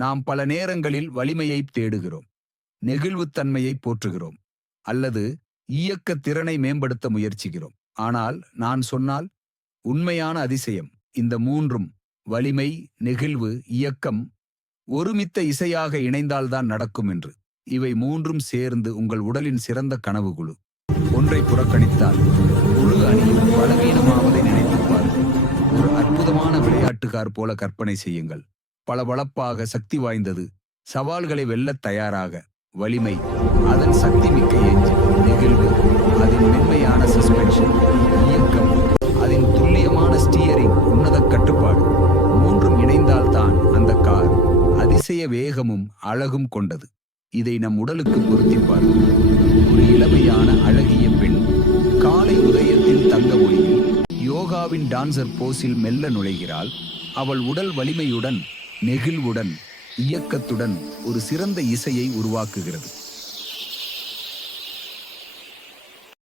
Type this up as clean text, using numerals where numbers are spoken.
நாம் பல நேரங்களில் வலிமையை தேடுகிறோம், நெகிழ்வுத்தன்மையை போற்றுகிறோம், அல்லது இயக்க திறனை மேம்படுத்த முயற்சிக்கிறோம். ஆனால் நான் சொன்னால், உண்மையான அதிசயம் இந்த மூன்றும், வலிமை, நெகிழ்வு, இயக்கம், ஒருமித்த இசையாக இணைந்தால்தான் நடக்கும் என்று. இவை மூன்றும் சேர்ந்து உங்கள் உடலின் சிறந்த கனவு குழு. ஒன்றை புறக்கணித்தால் முழு அணியும் பலவீனமாவதை நினைத்துப் பாருங்கள். ஒரு அற்புதமான விளையாட்டுக்கார் போல கற்பனை செய்யுங்கள். பளபளப்பாக, சக்தி வாய்ந்தது, சவால்களை வெல்லத் தயாராக. வலிமை அதன் சக்தி மிக்க எஞ்சின், நெகிழ்வு அதன் மென்மையான சஸ்பென்ஷன், இயக்கம் அதன் துல்லியமான ஸ்டீயரிங், உன்னத கட்டுப்பாடு. மூன்றும் இணைந்தால்தான் அந்த கார் அதிசய வேகமும் அழகும் கொண்டது. இதை நம் உடலுக்கு பொருத்திப் பாருங்கள். ஒரு இளமையான அழகிய பெண் காலை உதயத்தின் தங்க ஒளியில் யோகாவின் டான்சர் போஸில் மெல்ல நுழைகிறாள். அவள் உடல் வலிமையுடன், நெகிழ்வுடன், இயக்கத்துடன் ஒரு சிறந்த இசையை உருவாக்குகிறது.